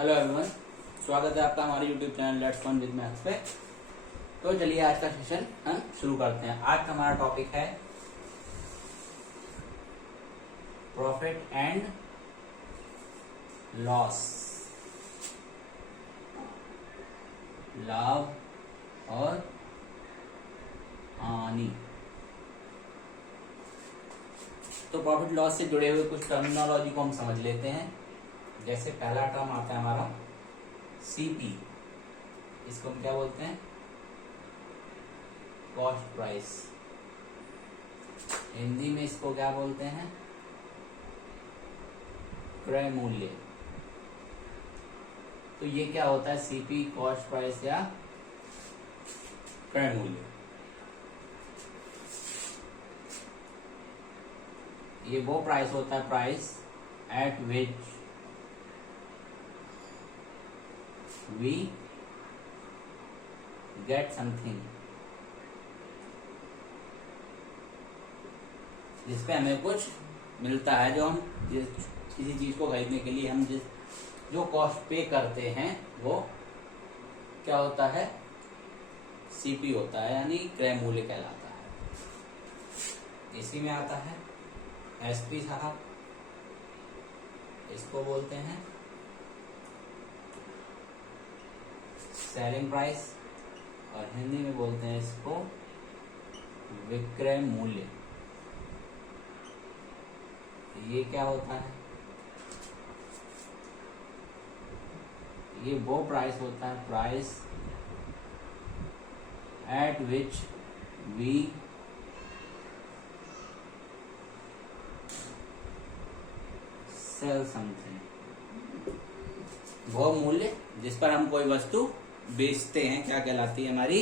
Hello everyone, स्वागत है आपका हमारे YouTube channel let's fun with maths पे। तो चलिए आज का सेशन हम शुरू करते हैं। आज का हमारा टॉपिक है प्रॉफिट एंड लॉस, लाभ और हानि। तो प्रॉफिट लॉस से जुड़े हुए कुछ टर्मिनोलॉजी को हम समझ लेते हैं। जैसे पहला टर्म आता है हमारा सीपी, इसको हम क्या बोलते हैं? Cost price. हिंदी में इसको क्या बोलते हैं? क्रय मूल्य। तो ये क्या होता है? सीपी, कॉस्ट प्राइस या क्रय मूल्य। ये वो प्राइस होता है, price at which we get something, जिसपे हमें कुछ मिलता है। जो हम किसी चीज को खरीदने के लिए हम जो कॉस्ट पे करते हैं वो क्या होता है? सीपी होता है, यानी क्रय मूल्य कहलाता है। इसी में आता है एसपी साहब, इसको बोलते हैं सेलिंग प्राइस, और हिंदी में बोलते हैं इसको विक्रय मूल्य। ये क्या होता है? ये वो प्राइस होता है, price at which we sell something. वो मूल्य जिस पर हम कोई वस्तु बेचते हैं क्या कहलाती है? हमारी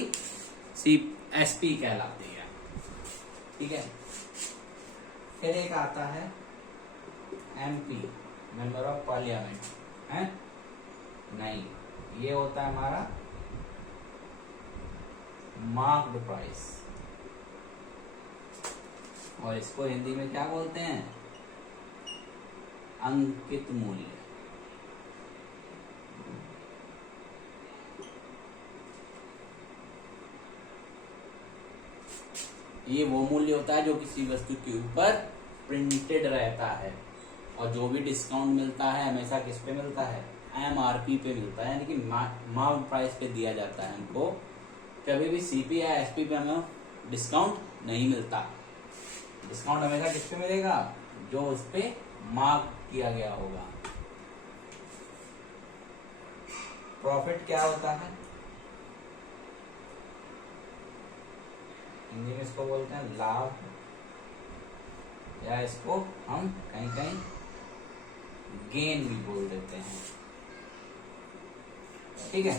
एसपी कहलाती है। ठीक है। फिर एक आता है एमपी, मेंबर ऑफ पार्लियामेंट, है नहीं, ये होता है हमारा मार्क्ड प्राइस, और इसको हिंदी में क्या बोलते हैं? अंकित मूल्य। ये वो मूल्य होता है जो किसी वस्तु के ऊपर प्रिंटेड रहता है, और जो भी डिस्काउंट मिलता है हमेशा किस पे मिलता है? एमआरपी पे मिलता है, यानी कि मार्क प्राइस पे दिया जाता है हमको। कभी भी सीपी या एसपी पे हमें डिस्काउंट नहीं मिलता। डिस्काउंट हमेशा किस पे मिलेगा? जो उस पे मार्क किया गया होगा। प्रॉफिट क्या होता है? हिंदी में इसको बोलते हैं लाभ, या इसको हम कहीं कहीं गेन भी बोल देते हैं। ठीक है।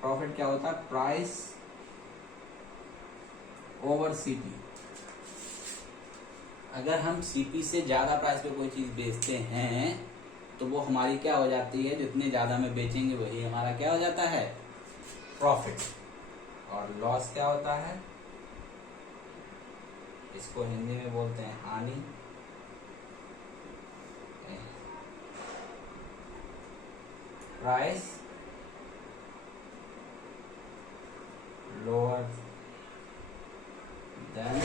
प्रॉफिट क्या होता है? Price over CP. अगर हम सीपी से ज्यादा प्राइस पे कोई चीज बेचते हैं तो वो हमारी क्या हो जाती है? जितने ज्यादा में बेचेंगे वही हमारा क्या हो जाता है? प्रॉफिट। और लॉस क्या होता है? इसको हिंदी में बोलते हैं हानि। Price lower than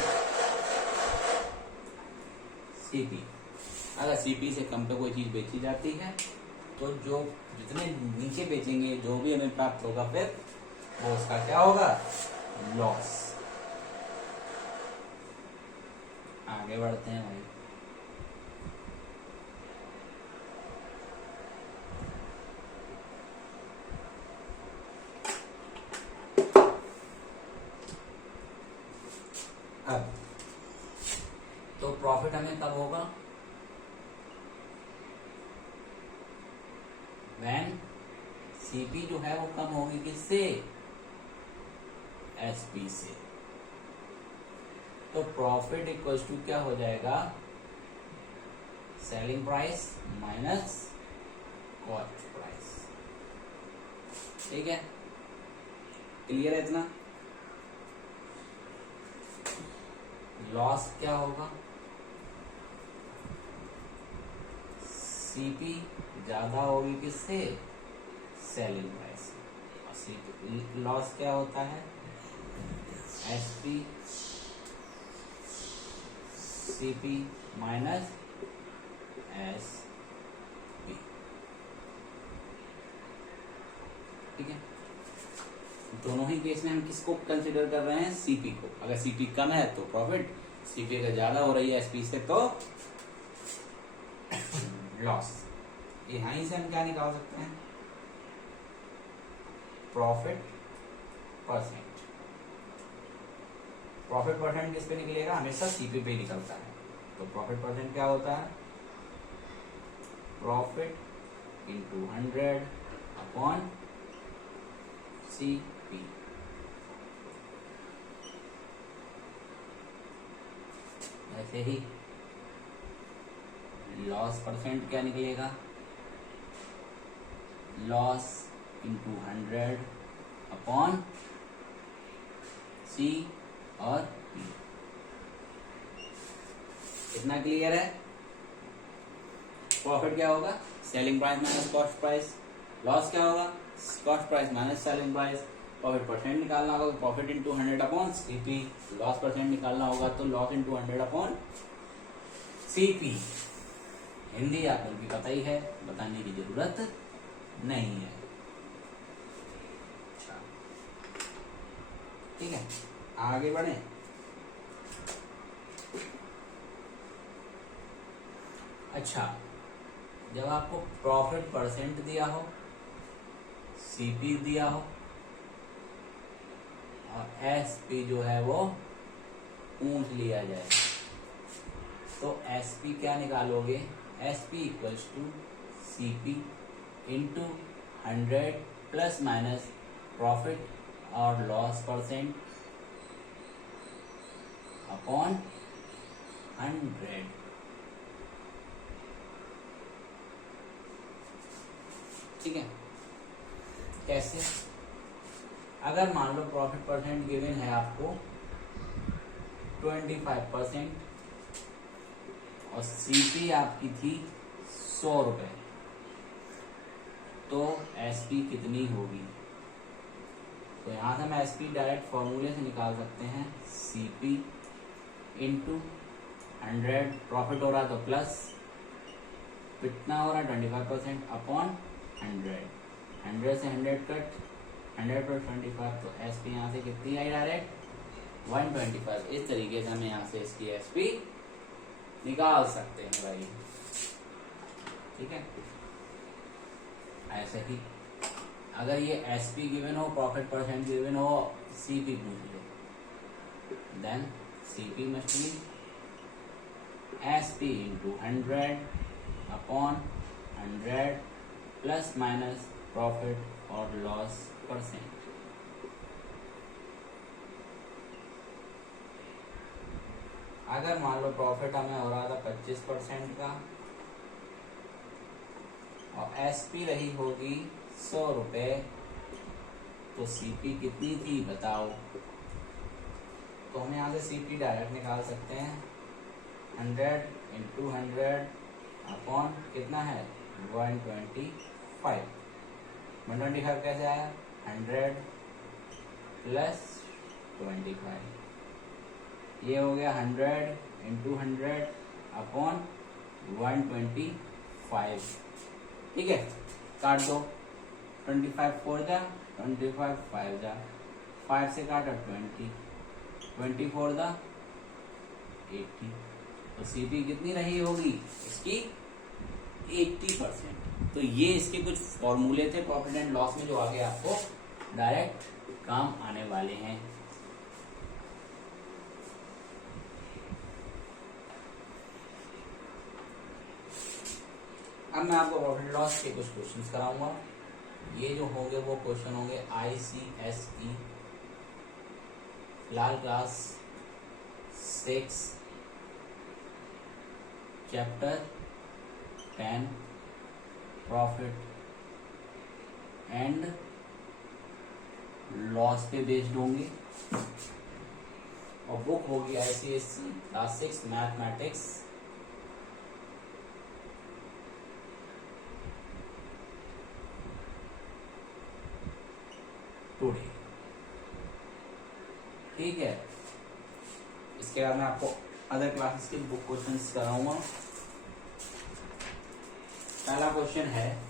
CP. अगर सीपी से कम पे कोई चीज बेची जाती है तो जो जितने नीचे बेचेंगे जो भी हमें प्राप्त होगा फिर वो उसका क्या होगा? लॉस। आगे बढ़ते हैं भाई। अब तो प्रॉफिट हमें कब होगा? व्हेन सीपी जो है वो कम होगी किससे? एसपी से। तो प्रॉफिट इक्वल्स टू क्या हो जाएगा? Selling price minus cost price. ठीक है, क्लियर है इतना। लॉस क्या होगा, सीपी ज्यादा होगी किससे, सेलिंग प्राइस से, और सीपी लॉस क्या होता है, SP CP minus S P. ठीक है, दोनों ही केस में हम किसको कंसिडर कर रहे हैं, सीपी को। अगर सीपी कम है तो प्रॉफिट, सीपी अगर ज्यादा हो रही है एसपी से तो लॉस। यहीं से हम क्या निकाल सकते हैं, प्रॉफिट परसेंट। प्रॉफिट परसेंट किस पे निकलेगा, हमेशा सीपी पे निकलता है। तो प्रॉफिट परसेंट क्या होता है, प्रॉफिट इंटू 100 अपॉन सीपी। ऐसे ही लॉस परसेंट क्या निकलेगा, लॉस इंटू 100 अपॉन सी और पी। इतना क्लियर है। प्रॉफिट क्या होगा, selling price minus cost price. Loss क्या होगा, cost price minus selling price. Profit percent निकालना होगा, profit into 100 upon CP. Loss percent निकालना होगा तो loss into 100 upon CP. Hindi आप लोगों की पता ही है, बताने की जरूरत नहीं है। ठीक है, आगे बढ़े। अच्छा, जब आपको प्रॉफिट परसेंट दिया हो, सीपी दिया हो और एसपी जो है वो पूछ लिया जाए, तो एसपी क्या निकालोगे, SP equals to CP into 100 plus minus profit और लॉस परसेंट अपॉन 100। ठीक है, कैसे, अगर मान लो प्रॉफिट परसेंट गिवन है आपको 25% और सीपी आपकी थी 100 रुपए, तो एसपी कितनी होगी। तो यहां से हम एसपी डायरेक्ट फॉर्मूले से निकाल सकते हैं, सीपी इंटू 100, प्रॉफिट हो रहा तो प्लस, कितना हो रहा 25% अपॉन 100। 100 से 100 कट, 100 प्लस 25, तो एसपी यहाँ से कितनी आई डायरेक्ट 125। इस तरीके से हम यहाँ से इसकी एसपी निकाल सकते हैं भाई। ठीक है, ऐसे ही अगर ये एसपी गिवन हो, प्रॉफिट परसेंट गिवन हो, सीपी पूछ लो, then CP must be SP into 100 upon 100 plus minus profit और लॉस परसेंट। अगर मान लो प्रॉफिट हमें हो रहा था 25% का और एसपी रही होगी 100 रुपए, तो सीपी कितनी थी बताओ। तो हम यहाँ से सीपी डायरेक्ट निकाल सकते हैं, 100 इंटू 100 अपॉन कितना है 125। 125 कैसे आया, 100 प्लस 25, ये हो गया 100 इंटू 100 अपॉन 125। ठीक है, काट दो, 25 4 जा, 25 5 जा, 5 से काटा 20, 24 जा 80। तो सीपी कितनी रही होगी इसकी 80%। तो ये इसके कुछ फॉर्मूले थे प्रॉफिट एंड लॉस में, जो आगे आपको डायरेक्ट काम आने वाले हैं। अब मैं आपको प्रॉफिट लॉस के कुछ क्वेश्चंस कराऊंगा। ये जो होंगे वो क्वेश्चन होंगे ICSE फिलहाल class 6 chapter 10 profit and loss पे बेस्ड होंगे और बुक होगी ICSE क्लास 6 मैथमेटिक्स टुडे। ठीक है, इसके बाद मैं आपको अदर क्लासेस के बुक क्वेश्चंस कराऊंगा। पहला क्वेश्चन है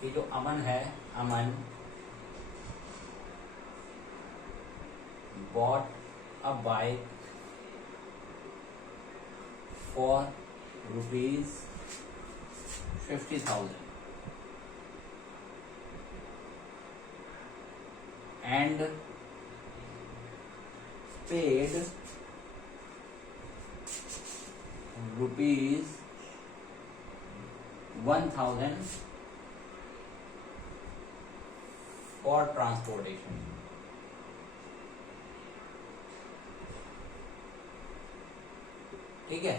कि जो अमन है, अमन bought a bike for rupees 50,000 and paid rupees 1,000 for transportation। ठीक है,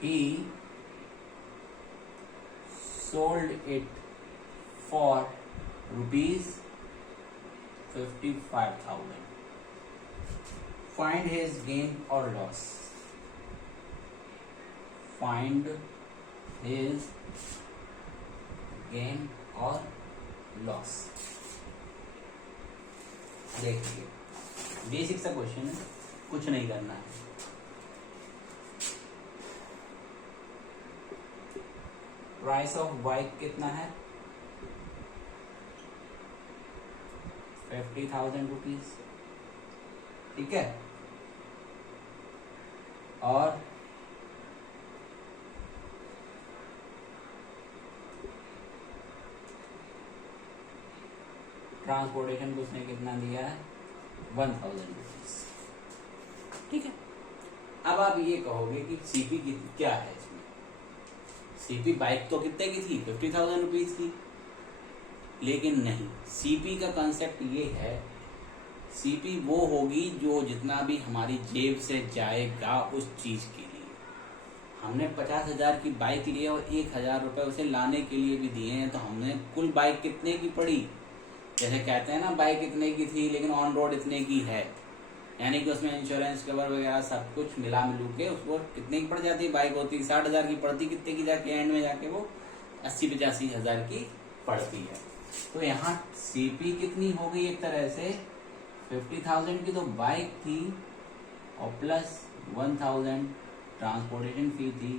he sold it for rupees 55,000। Find his gain or loss। Find his gain or loss। देखिए, बेसिक सा क्वेश्चन है, कुछ नहीं करना है। प्राइस ऑफ बाइक कितना है? 50,000 रुपीज। ठीक है, और ट्रांसपोर्टेशन को उसने कितना दिया है? 1,000 रुपीज। ठीक है, अब आप ये कहोगे कि सीपी क्या है इसमें? सीपी बाइक तो कितने की थी? 50,000 रुपीज की। लेकिन नहीं, सीपी का कंसेप्ट ये है, सीपी वो होगी जो जितना भी हमारी जेब से जाएगा उस चीज के लिए। हमने 50,000 की बाइक ली और 1,000 रुपए उसे लाने के लिए भी दिए हैं, तो हमने कुल बाइक कितने की पड़ी? जैसे कहते हैं ना, बाइक इतने की थी लेकिन ऑन रोड इतने की है, यानी कि उसमें इंश्योरेंस कवर वगैरह सब कुछ मिला मिलू के उसको कितने की पड़ जाती? बाइक होती 60,000 की, पड़ती कितने की जाके एंड में जाके वो 80-85,000 की पड़ती है। तो यहाँ सीपी कितनी हो गई? एक तरह से 50,000 की तो बाइक थी और प्लस 1,000 ट्रांसपोर्टेशन फी थी,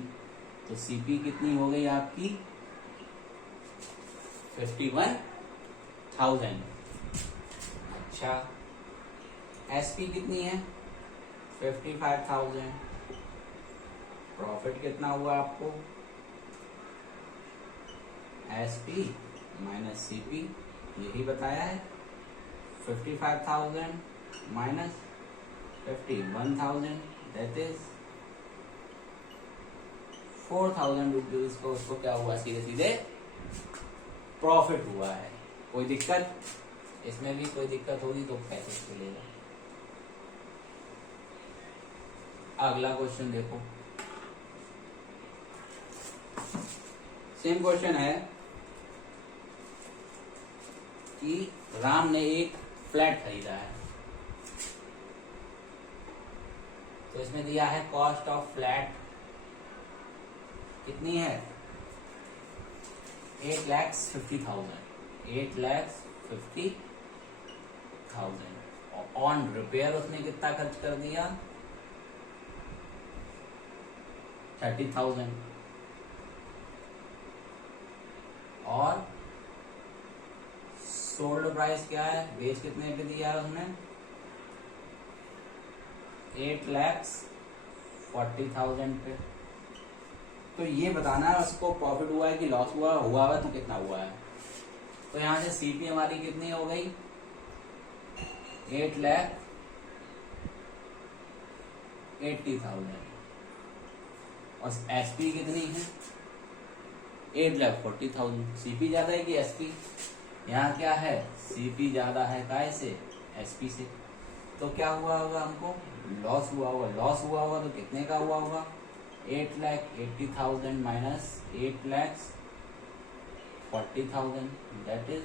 तो सीपी कितनी हो गई आपकी? 51,000। अच्छा, एसपी कितनी है? 55,000। प्रॉफिट कितना हुआ आपको? एसपी माइनस सीपी, यही बताया है। 55,000 माइनस 51,000, दैट इज 4,000 रुपीज को उसको क्या हुआ? सीधे सीधे प्रॉफिट हुआ है। कोई दिक्कत? इसमें भी कोई दिक्कत होगी तो पैसे चलेगा। अगला क्वेश्चन देखो, सेम क्वेश्चन है कि राम ने एक फ्लैट खरीदा है, तो इसमें दिया है कॉस्ट ऑफ फ्लैट कितनी है? 8,50,000। 8,50,000। ऑन रिपेयर उसने कितना खर्च कर दिया? 30,000। और सोल्ड प्राइस क्या है? बेच कितने पे दिया है उसने? 8,40,000 पे। तो ये बताना है उसको प्रॉफिट हुआ है कि लॉस हुआ, हुआ है तो कितना हुआ है। तो यहां से सीपी हमारी कितनी हो गई? 8,80,000। और एसपी कितनी है? 8,40,000। सीपी ज्यादा है कि एसपी? यहाँ क्या है? सीपी ज्यादा है काय से? एसपी से। तो क्या हुआ होगा, हमको लॉस हुआ होगा। लॉस हुआ होगा तो कितने का हुआ होगा, 8,80,000 माइनस 8,40,000, दैट इज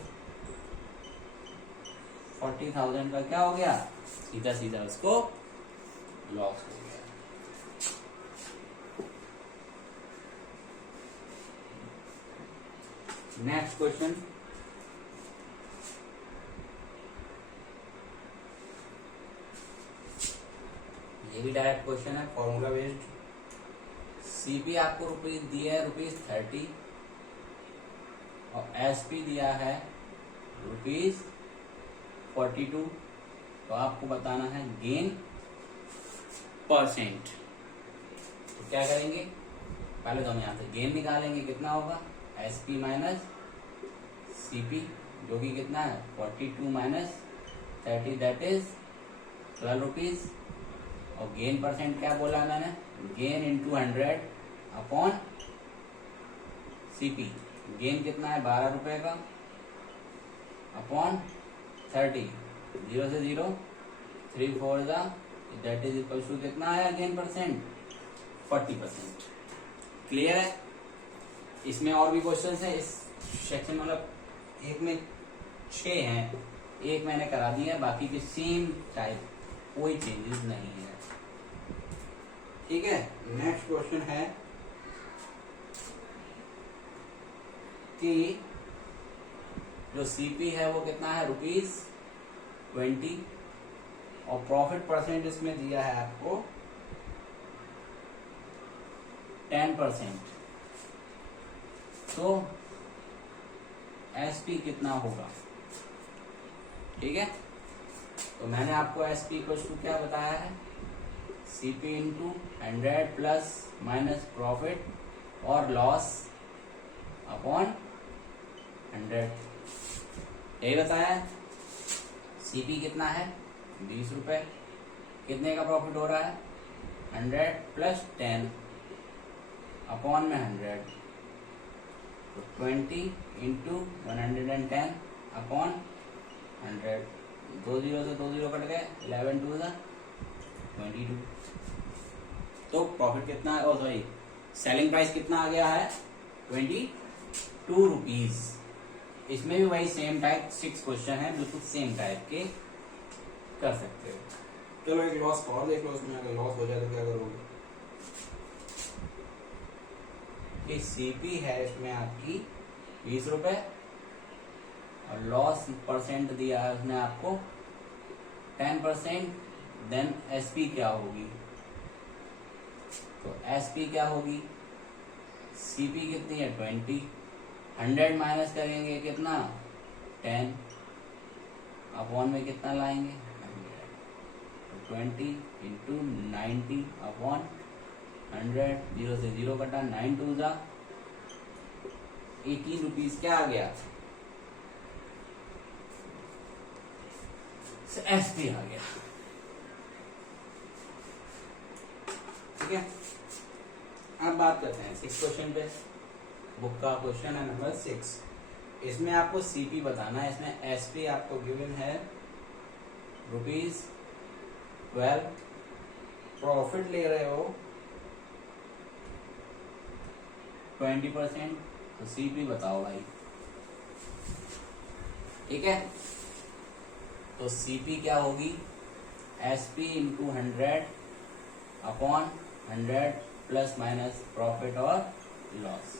40,000 का क्या हो गया, सीधा सीधा उसको लॉस हो गया। नेक्स्ट क्वेश्चन, ये भी डायरेक्ट क्वेश्चन है, फॉर्मूला बेस्ड। सीपी आपको रुपीज दिया है ₹30 और एसपी दिया है ₹42। तो आपको बताना है गेन परसेंट। तो क्या करेंगे, पहले तो हम यहाँ से गेन निकालेंगे, कितना होगा एसपी माइनस सीपी, जो कि कितना है 42 माइनस 30, दैट इज 12 रुपीज। और गेन परसेंट क्या बोला मैंने, gain into 100 upon CP. Gain कितना है 12 रुपए का अपॉन 30, 0 से 0, 3 4 दैट इज इक्वल टू कितना आया गेन परसेंट 40%। क्लियर है। इसमें और भी क्वेश्चन है इस सेक्शन, मतलब एक में 6 हैं, एक मैंने करा दिया, बाकी के सेम टाइप, कोई चेंजेस नहीं है। ठीक है। नेक्स्ट क्वेश्चन है कि जो सीपी है वो कितना है ₹20 और प्रॉफिट परसेंट इसमें दिया है आपको 10%। तो एसपी कितना होगा, ठीक है। तो मैंने आपको एसपी को क्या बताया है, CP into 100 plus minus profit और लॉस अपॉन 100, यही बताया है। सीपी कितना है 20 रुपए, कितने का प्रॉफिट हो रहा है 100 प्लस 10 अपॉन में 100, तो 20 इंटू 110 अपॉन 100, 2 0 से 2 0 कट गए, 11 2 22। तो प्रॉफिट कितना है, सॉरी सेलिंग प्राइस कितना आ गया है 22 रुपीज। इसमें भी वही सेम टाइप 6 क्वेश्चन है, बिल्कुल सेम टाइप के कर सकते हो। चलो एक लॉस और देख लो, उसमें अगर लॉस हो जाए तो क्या करोगे। कि सीपी है इसमें आपकी 20 रुपए और लॉस परसेंट दिया है उसने आपको 10%, देन एसपी क्या होगी, तो एसपी क्या होगी, सीपी कितनी है 20, 100 माइनस करेंगे कितना 10 अपॉन में कितना लाएंगे 100, 20 इंटू 90 अपॉन 100, 0 से 0 कटा, 9 2 18 रुपीज क्या आ गया, एसपी आ गया। ठीक है। अब बात करते हैं 6 क्वेश्चन पे। बुक का क्वेश्चन है नंबर 6। इसमें आपको सीपी बताना है। इसमें एसपी आपको गिवन है ₹12, प्रॉफिट ले रहे हो 20%, तो सीपी बताओ भाई। ठीक है। तो सीपी क्या होगी, SP into 100 upon 100 plus minus profit और लॉस।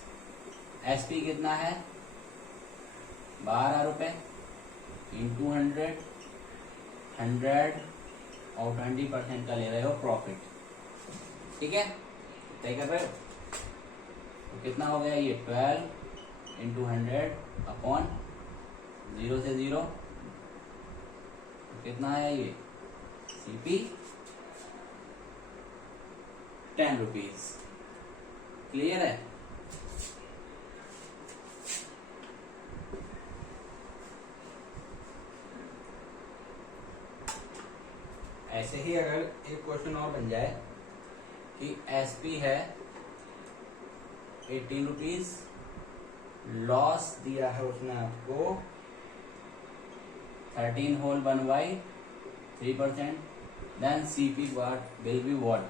एसपी कितना है 12 रुपए इंटू 100 और 20% का ले रहे हो प्रॉफिट। ठीक है, तय कर रहे हो। तो कितना हो गया ये 12 इंटू 100 अपॉन 0 से 0, कितना है ये सीपी 10 रुपीज। क्लियर है। ऐसे ही अगर एक क्वेश्चन और बन जाए कि एसपी है 18 रुपीज, लॉस दिया है उसने आपको 13 whole 1/3, 3%, then CP will be what?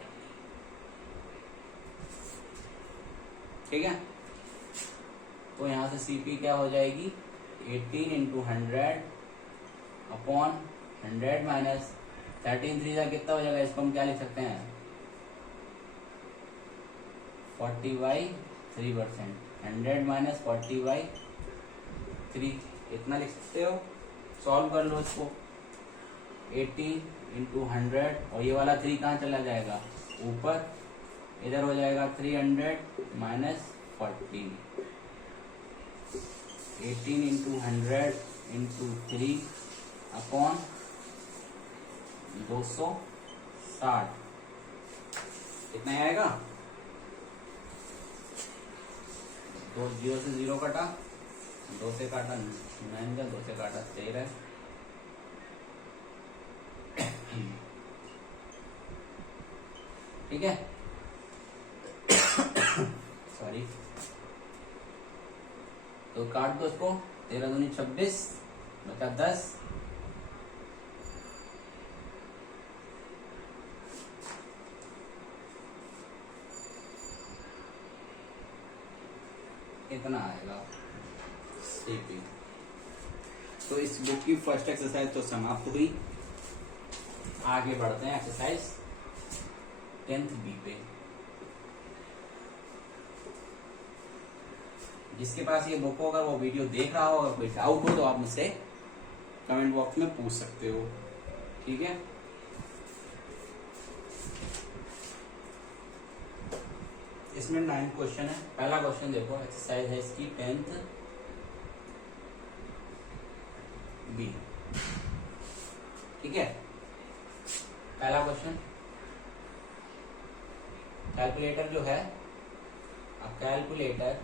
ठीक है, तो यहाँ से CP क्या हो जाएगी 18 इंटू 100 अपॉन 100 माइनस 13 3 कितना हो जाएगा, इसको हम क्या लिख सकते हैं 40/3%, 100 माइनस 40/3 इतना लिख सकते हो। सॉल्व कर लो इसको, 80 इंटू 100 और ये वाला 3 कहाँ चला जाएगा ऊपर, इधर हो जाएगा 300 माइनस 40, 18 इंटू 100 इंटू 3 अपॉन 260 कितना आएगा, 2 0 से 0 कटा, 2 से काटा 9 का, 2 से काटा 13, ठीक है सॉरी, तो काट दो इसको, 13 दूनी 26 बचा 10, इतना आएगा CP। तो इस बुक की फर्स्ट एक्सरसाइज तो समाप्त हुई। आगे बढ़ते हैं एक्सरसाइज 10th B पे। जिसके पास ये बुक हो, अगर वो वीडियो देख रहा हो, अगर कोई डाउट हो तो आप मुझसे कमेंट बॉक्स में पूछ सकते हो, ठीक है। इसमें 9 क्वेश्चन है। पहला क्वेश्चन देखो, एक्सरसाइज है इसकी 10th B, ठीक है। पहला क्वेश्चन, कैलकुलेटर जो है, अब calculator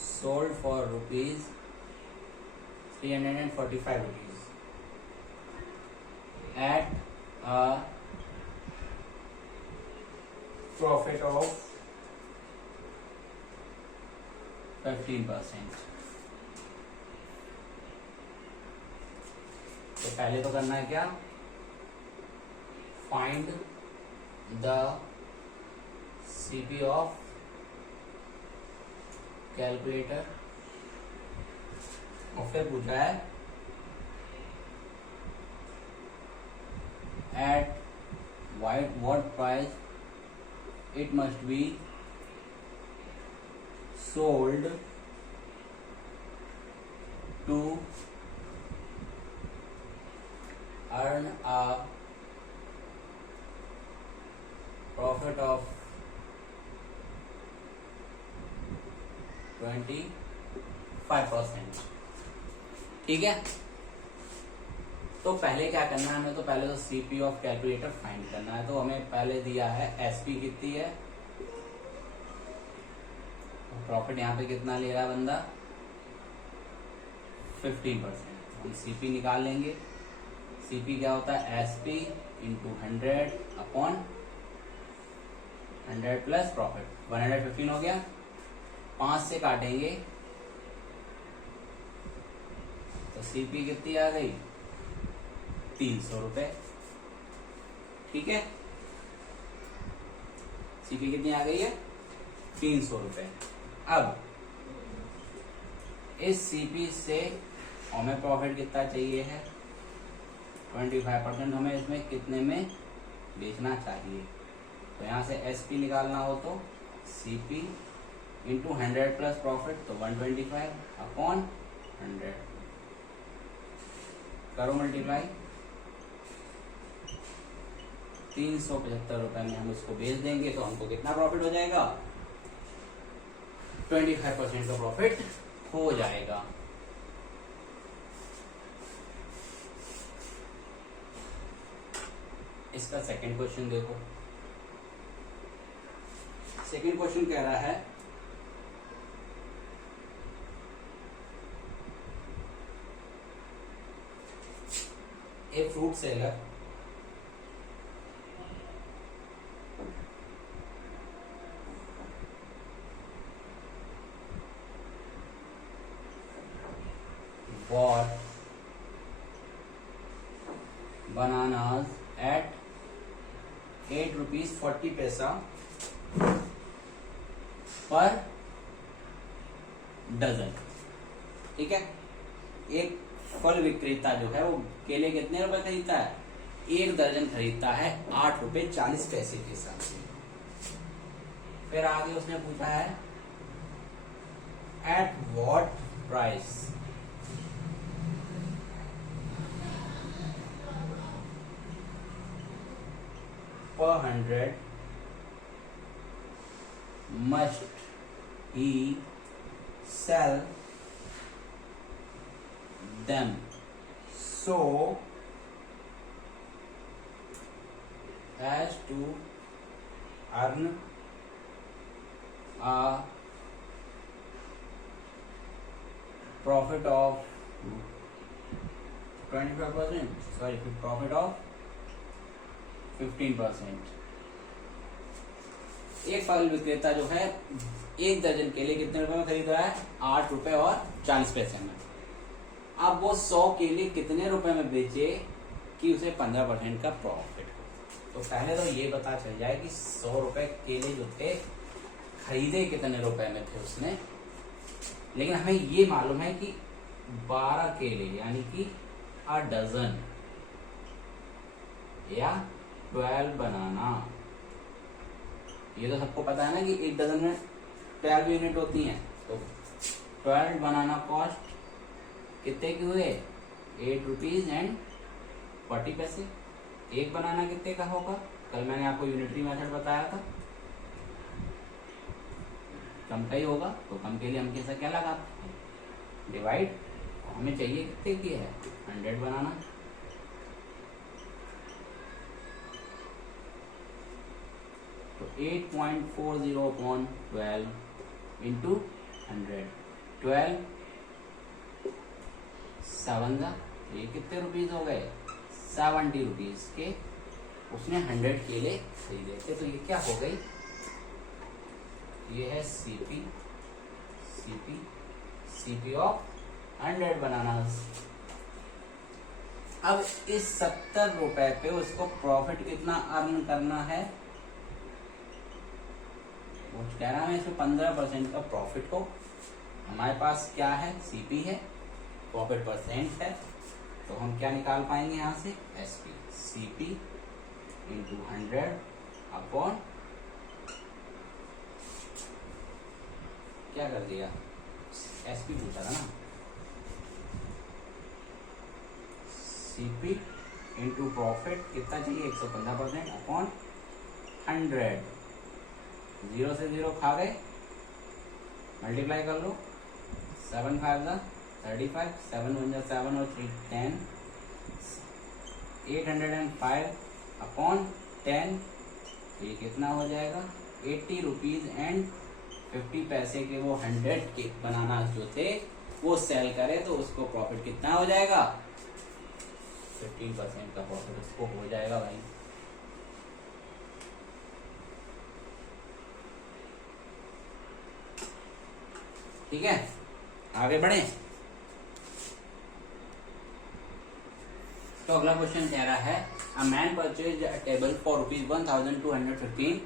sold for rupees 345 rupees at a profit of 15%। तो पहले तो करना है क्या, find the CP of calculator, और फिर पूछा है eight what price it must be sold to earn a profit of 25%, ठीक है। तो पहले क्या करना है हमें, तो पहले तो CP ऑफ कैलकुलेटर फाइंड करना है। तो हमें पहले दिया है SP कितनी है, प्रॉफिट यहाँ पे कितना ले रहा है बंदा 15%, हम CP निकाल लेंगे। CP क्या होता है SP into 100 upon 100 plus profit, 115 हो गया। 5 से काटेंगे तो CP कितनी आ गई 300 रुपए, ठीक है। CP कितनी आ गई है 300 रुपए। अब इस CP से हमें प्रॉफिट कितना चाहिए है 25%, हमें इसमें कितने में बेचना चाहिए। तो यहाँ से SP निकालना हो तो CP इंटू 100 प्लस प्रॉफिट, तो 125 अपॉन 100, करो मल्टीप्लाई। 375 रुपए में हम इसको बेच देंगे तो हमको कितना प्रॉफिट हो जाएगा 25% का प्रॉफिट हो जाएगा। इसका सेकंड क्वेश्चन देखो। सेकंड क्वेश्चन कह रहा है a fruit seller bought bananas at 8 rupees 40 पैसा पर डजन। ठीक है, एक फल विक्रेता जो है वो केले कितने रुपए खरीदता है? एक दर्जन खरीदता है 8 रुपए 40 पैसे के हिसाब से। फिर आगे उसने पूछा है eight what price per 100 must he sell them so as to earn a profit of 25%, sorry, profit of 15%। एक फल विक्रेता जो है एक दर्जन केले कितने रुपए में खरीद रहा है? 8 रुपए और 40 पैसे में। अब वो 100 केले कितने रुपए में बेचे कि उसे 15% का प्रॉफिट हो? तो पहले तो ये पता चल जाए कि 100 रुपए केले जो थे खरीदे कितने रुपए में थे उसने। लेकिन हमें ये मालूम है कि 12 केले यानी कि अ डजन या 12 बनाना, ये तो सबको पता है ना कि एक डजन में 12 यूनिट होती हैं। तो 12 बनाना कॉस्ट कितने की हुए? 8 रुपीज एंड 40 पैसे। एक बनाना कितने का होगा? कल मैंने आपको यूनिटरी मेथड बताया था, कम का ही होगा। तो कम के लिए हम कैसा क्या लगाते हैं? डिवाइड। हमें चाहिए कितने की है? 100 बनाना। तो 8.40 upon 12 इंटू 100, 12 7 जा, ये कितने रुपीज हो गए? 70 रुपीज के उसने 100 केले खरीदे थे। तो ये क्या हो गई? ये है सीपी, सीपी ऑफ 100 बनानास। अब इस 70 रुपए पे उसको प्रॉफिट कितना अर्न करना है? वो कह रहा है इसमें 15% का प्रॉफिट हो। हमारे पास क्या है? सीपी है, प्रॉफिट परसेंट है। तो हम क्या निकाल पाएंगे यहाँ से? एसपी, सीपी इंटू 100 अपॉन, क्या कर दिया? एसपी पूछा था ना, सीपी इंटू प्रॉफिट कितना चाहिए? 115% अपॉन 100। 0 से 0 खा गए, मल्टीप्लाई कर लो। 7 5 जा 35, 7 1 जा 7 और 3 10, 805 अपॉन 10। ये कितना हो जाएगा? 80 रुपीज एंड 50 पैसे के वो 100 के बनाना जो थे वो सेल करे तो उसको प्रॉफिट कितना हो जाएगा? 15% का प्रॉफिट उसको हो जाएगा भाई। ठीक है, आगे बढ़े। तो अगला क्वेश्चन कह रहा है a man purchase a table for ₹1215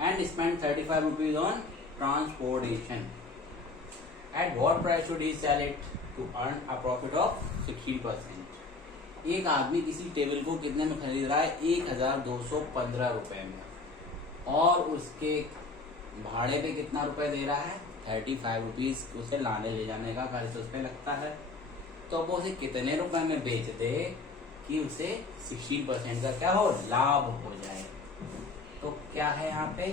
and spend 35 rupees on transportation. At what price should he sell it to earn a profit of 16%। एक आदमी किसी टेबल को कितने में खरीद रहा है? 1215 रुपए में, और उसके भाड़े पे कितना रुपए दे रहा है? 35 रुपीज। उसे लाने ले जाने का खर्च उस पर लगता है। तो वो उसे कितने रुपए में बेच दे कि उसे 16% का क्या हो? लाभ हो जाए। तो क्या है यहाँ पे?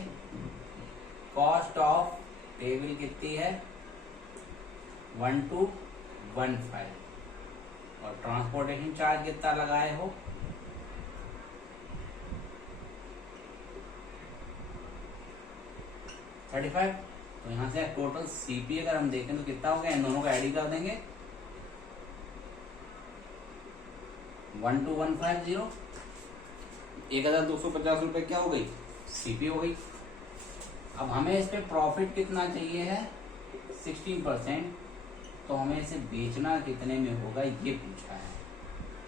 कॉस्ट ऑफ टेबल कितनी है? 1215 और ट्रांसपोर्टेशन चार्ज कितना लगाए हो? 35। तो यहाँ से टोटल सीपी अगर हम देखें तो कितना हो गया? इन दोनों का एड कर देंगे। 12150, 1250 रुपए क्या हो गई? सीपी हो गई। अब हमें इस पे प्रॉफिट कितना चाहिए है? 16%। तो हमें इसे बेचना कितने में होगा ये पूछा है।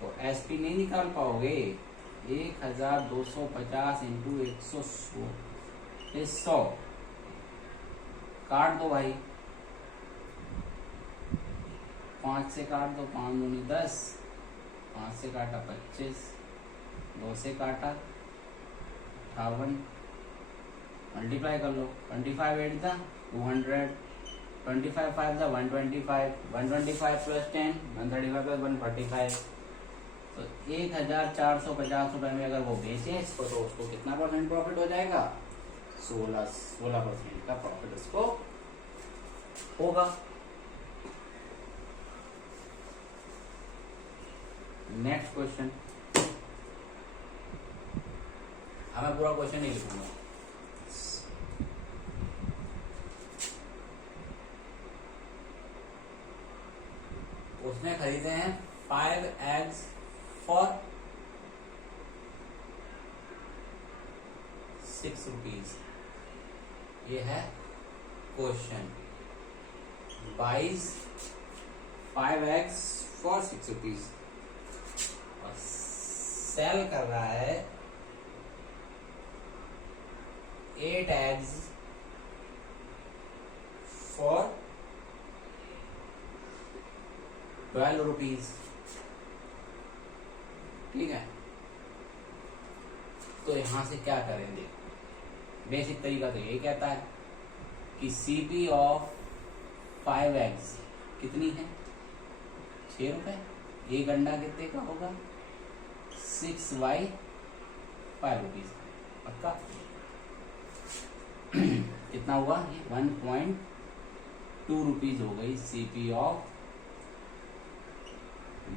तो एसपी नहीं निकाल पाओगे। 1250 इंटू 100 काट दो भाई, 5 से काट दो, 5 दूनी 10, 5 से काटा 25, 2 से काटा 58, मल्टीप्लाई कर लो। 25 8 दा 200, 25 5 दा 125, 125 प्लस 10 135 प्लस 145। तो 1450 रुपए में अगर वो बेचे इसको तो उसको कितना परसेंट प्रॉफिट हो जाएगा? 16% का प्रॉफिट उसको होगा। नेक्स्ट क्वेश्चन, अब मैं पूरा क्वेश्चन नहीं लिखूंगा। उसने खरीदे हैं 5 eggs फॉर 6 रुपीज। ये है question. Buys 5 eggs for 6 rupees और सेल कर रहा है 8 eggs फॉर 12 रुपीज। ठीक है, तो यहां से क्या करेंगे? बेसिक तरीका तो यही कहता है कि सीपी ऑफ 5 eggs कितनी है? 6 रुपए। एक अंडा कितने का होगा? 6 बाई 5 रुपीज। पक्का? कितना हुआ? ये 1.2 रुपीज हो गई सीपी ऑफ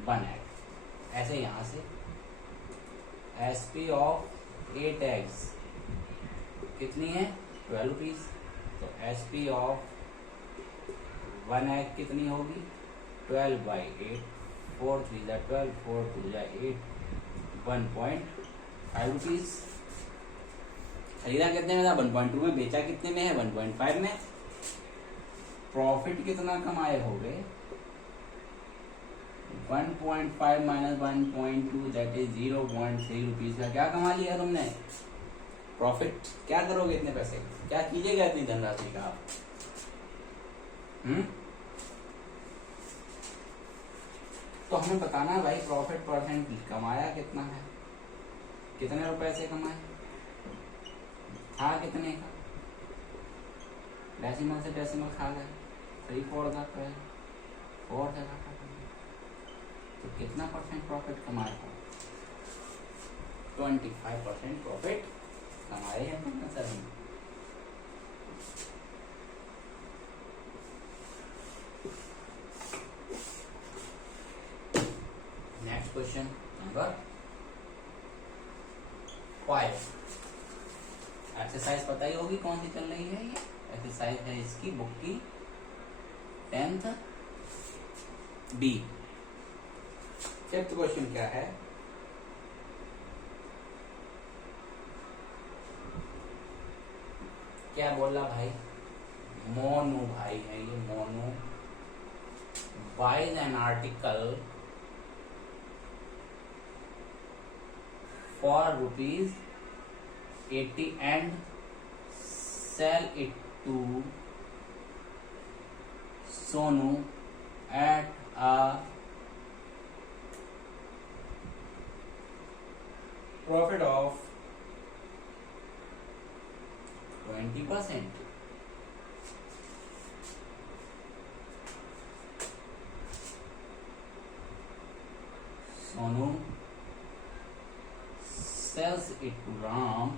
1 egg। ऐसे यहां से एसपी ऑफ 8 eggs कितनी है? 12 रुपीज। तो एसपी ऑफ 1 egg कितनी होगी? 12 बाई 8, 4 3 जा 12, 4 2 जा 8, 1.5 रुपीज। खरीदा कितने में था? 1.2 में। बेचा कितने में है? 1.5 में। प्रॉफिट कितना कमाए हो गए? 1.5 माइनस 1.2 दैट इज 0.3 रुपीज का क्या कमा लिया तुमने? प्रॉफिट। क्या करोगे इतने पैसे? क्या कीजिएगा इतनी धनराशि का आप? तो हमें बताना है भाई प्रॉफिट परसेंट कमाया कितना है, कितने रुपए से कमाए, था कितने का, डेसिमल से डेसिमल खा गए, 3/4 का 4 से काटा, तो कितना परसेंट प्रॉफिट कमाए हो? 25% प्रॉफिट कमाए हैं तुमने sir. Next question number 5। Exercise पता ही होगी कौन सी चल रही है। ये एक्सरसाइज है इसकी बुक की 10th बी। 5th क्वेश्चन क्या है? क्या बोला भाई? मोनू भाई है ये, Monu buys an article for rupees 80 and sell it to Sonu at a profit of 20%. Sonu sells it to Ram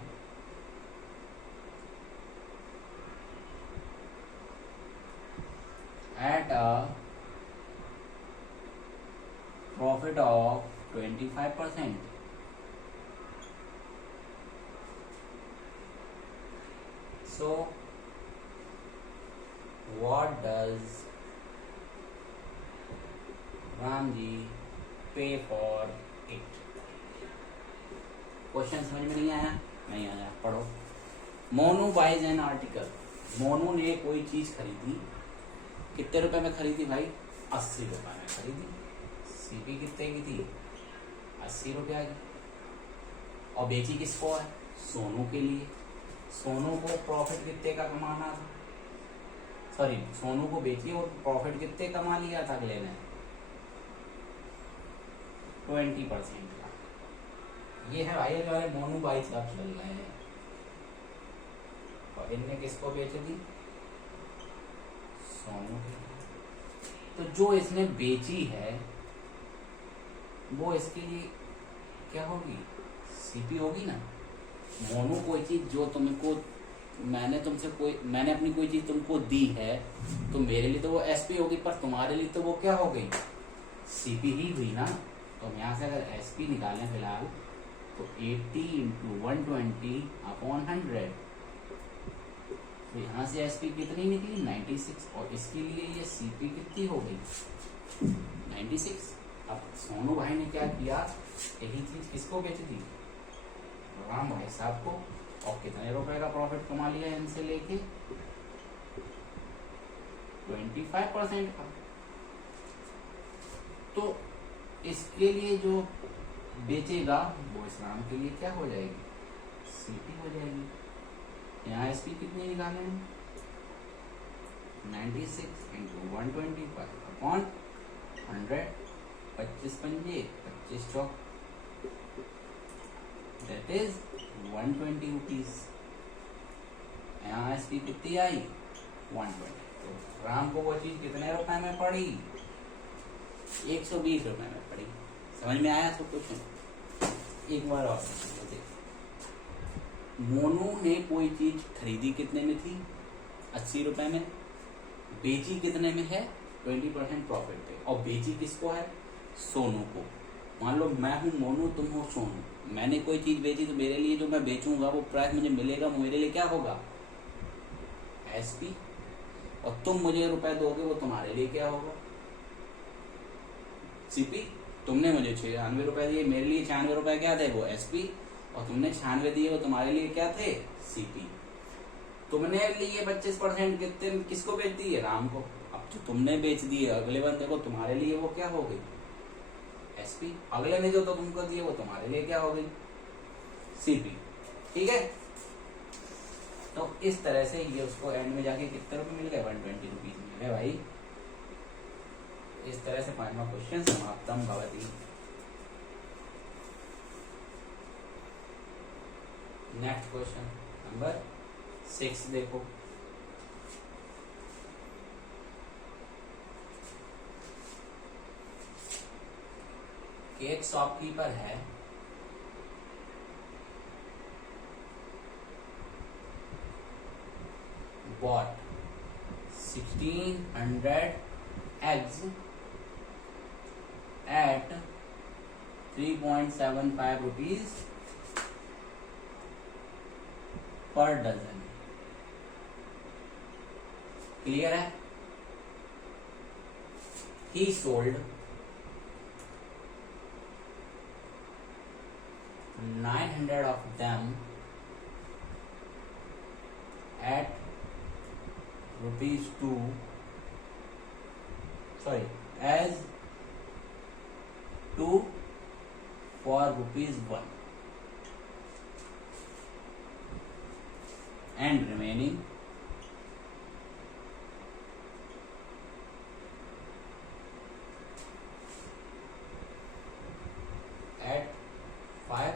at a profit of 25%. So what does Ramji pay for it? Question समझ में नहीं आया? नहीं आया, पढ़ो। Monu buys an article. Monu ने कोई चीज खरीदी, कितने रुपए में खरीदी भाई? 80 रुपए में खरीदी। सीपी कितने की थी? 80 रुपया की। और बेची किसको है? सोनू के लिए। सोनू को प्रॉफिट कितने का कमाना था? सॉरी, सोनू को बेची और प्रॉफिट कितने कमा लिया था अगले ने? 20% का। ये है भाई जो हमारे मोनू भाई साहब चल रहे हैं। और इनने किसको बेच दी? सोनू के। तो जो इसने बेची है वो इसके लिए क्या होगी? सीपी होगी ना। मोनू कोई चीज जो तुमको मैंने अपनी कोई चीज तुमको दी है तो मेरे लिए तो वो एसपी होगी, पर तुम्हारे लिए तो वो क्या हो गई? सीपी ही हुई ना। तो हम यहाँ से अगर एसपी निकालें फिलहाल तो 80 इंटू 120/100। तो यहाँ से एसपी कितनी निकली? 96। और इसके लिए ये सीपी कितनी हो गई? 96। अब सोनू भाई ने क्या किया? यही चीज किसको बेच दी? राम भाई साहब को। और कितने रुपए का प्रॉफिट कमा लिया इनसे लेके? 25% का। तो इसके लिए जो बेचेगा वो इस राम के लिए क्या हो जाएगी? सीपी हो जाएगी। यहाँ एसपी कितनी निकालें? 96 इंटू 125/100। 25 पंजे 25 चौक, दैट इज 120 रुपीज। यहाँ एसपी कितनी आई? 120। तो राम को वो चीज कितने रुपए में पड़ी? 120 रुपए में पड़ी। समझ में आया सब कुछ? एक बार और मोनू ने कोई चीज खरीदी कितने में थी? 80 रुपए में। बेची कितने में है? 20% प्रॉफिट पे। और बेची किसको है? सोनू को। मान लो मैं हूं मोनू, तुम हो सोनू। मैंने कोई चीज बेची तो मेरे लिए जो मैं बेचूंगा वो प्राइस मुझे मिलेगा, मेरे लिए क्या होगा? एसपी। और तुम मुझे रुपए दोगे वो तुम्हारे लिए क्या होगा? सीपी। तुमने मुझे 96 रुपए दिए, मेरे लिए 96 रुपए क्या थे? वो एसपी। और तुमने 96 दिए वो तुम्हारे लिए क्या थे? सीपी। तुमने लिए 25% कितने किसको बेच दिए? राम को। अब जो तुमने बेच दिए अगले बंदे को, तुम्हारे लिए वो क्या हो गई? एसपी। अगले ने जो तो तुमको दिए वो तुम्हारे लिए क्या हो गई? सीपी। ठीक है। तो इस तरह से ये उसको एंड में जाके कितने रुपए मिल गए? 120 रुपीज मिल गए भाई। इस तरह से पांचवा क्वेश्चन समाप्तम भवति। नेक्स्ट क्वेश्चन नंबर 6 देखो। कि एक शॉपकीपर है, bought 1600 eggs at 3.75 rupees per dozen। Clear है? He sold 900 of them at ₹2, sorry, as 2 for ₹1, and remaining at 5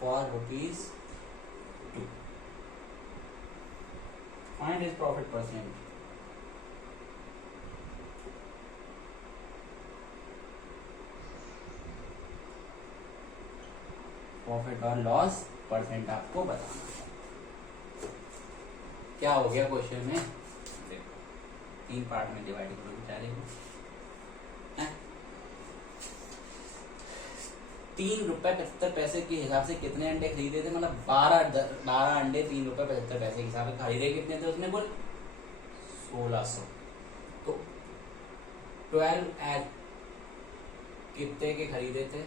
for ₹2. Find his profit percent। Profit और लॉस परसेंट आपको बताना है। क्या हो गया क्वेश्चन में? देखो 3 पार्ट में डिवाइड करो बेचारे को। 3.75 के हिसाब से कितने अंडे खरीदे थे? मतलब 12 अंडे 3.75 के हिसाब से खरीदे कितने थे उसने? बोल 1600। तो 12 एग कितने के खरीदे थे?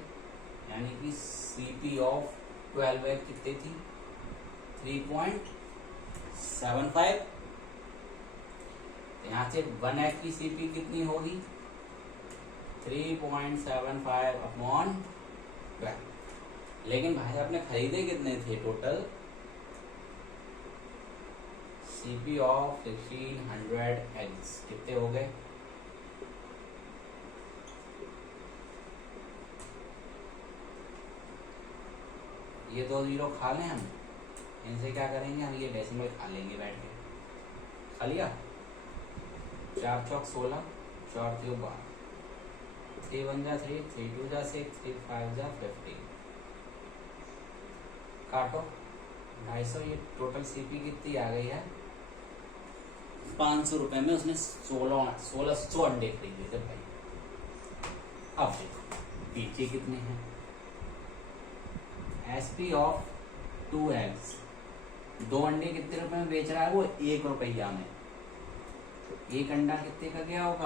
यानी कि सीपी ऑफ 12 एग कितनी थी? 3.75। यहाँ से 1 एग की सीपी कितनी होगी 3.75 अपॉन 12। लेकिन भाई आपने खरीदे कितने थे टोटल सीपी ऑफ 1600 एग्स कितने हो गए ये 2 जीरो खा लें हम इनसे क्या करेंगे हम ये डेसिमल खा लेंगे बैठ के खा लिया 4 चौक 16 4 3 12 3 1 जा 3 3 2 जा 6 3 5 जा 15 काटो 250 ये टोटल सीपी कितनी आ गई है 500 रुपए में उसने 1600 अंडे खरीदे थे भाई। अब देखो पीछे कितने हैं एसपी ऑफ 2 एग्स 2 अंडे कितने रुपए में बेच रहा है वो 1 रुपया में। एक अंडा कितने का गया होगा